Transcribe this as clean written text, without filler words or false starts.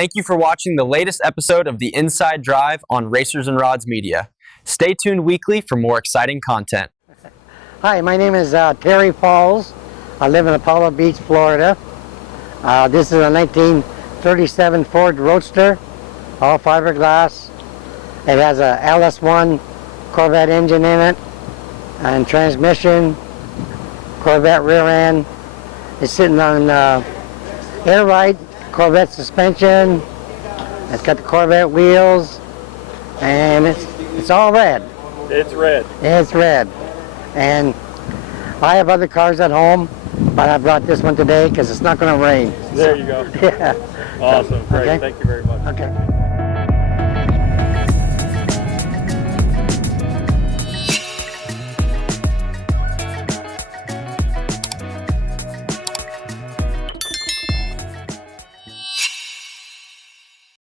Thank you for watching the latest episode of the Inside Drive on Racers and Rods Media. Stay tuned weekly for more exciting content. Hi, my name is Terry Falls. I live in Apollo Beach, Florida. This is a 1937 Ford Roadster, all fiberglass. It has a LS1 Corvette engine in it and transmission, Corvette rear end. It's sitting on air ride Corvette suspension. It's got the Corvette wheels, and it's all red. It's red. It's red. And I have other cars at home, but I brought this one today because it's not going to rain. There you go. Yeah. Awesome. Great. Okay. Thank you very much. Okay.